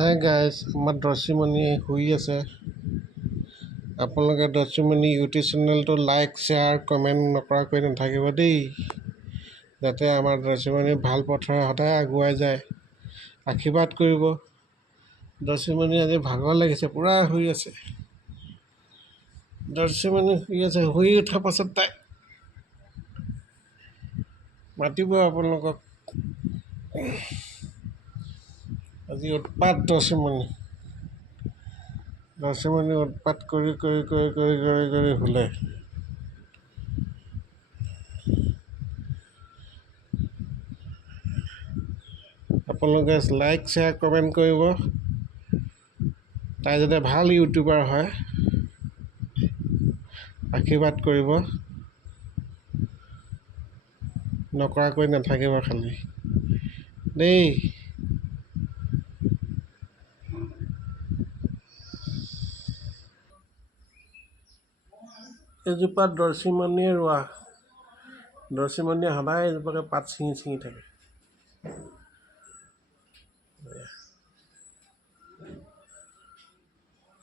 Hi guys, আমাৰ দৰ্শিমণি শুই আছে। আপোনালোকে দৰ্শিমণি ইউটিউব চেনেলটো লাইক শ্বেয়াৰ কমেণ্ট নকৰাকৈ নাথাকিব দেই, যাতে আমাৰ দৰ্শিমণি ভাল পথৰে সদায় আগুৱাই যায়। আশীৰ্বাদ কৰিব। দৰ্শিমণি আজি ভাগৰ লাগিছে, পূৰা শুই আছে। দৰ্শিমণি শুই আছে, শুই উঠাৰ পাছত তাই মাতিব আপোনালোকক। আজি উৎপাত দৰ্শিমণি উৎপাত কৰি শুলে। আপোনালোকে লাইক শ্বেয়াৰ কমেণ্ট কৰিব। তাই যাতে ভাল ইউটিউবাৰ হয়, আশীৰ্বাদ কৰিব। নকৰাকৈ নাথাকিব খালি দেই। এজোপা দৰ্শিমণিয়ে ৰোৱা। দৰ্শিমণিয়ে সদায় এজোপাকৈ পাত ছিঙি থাকে।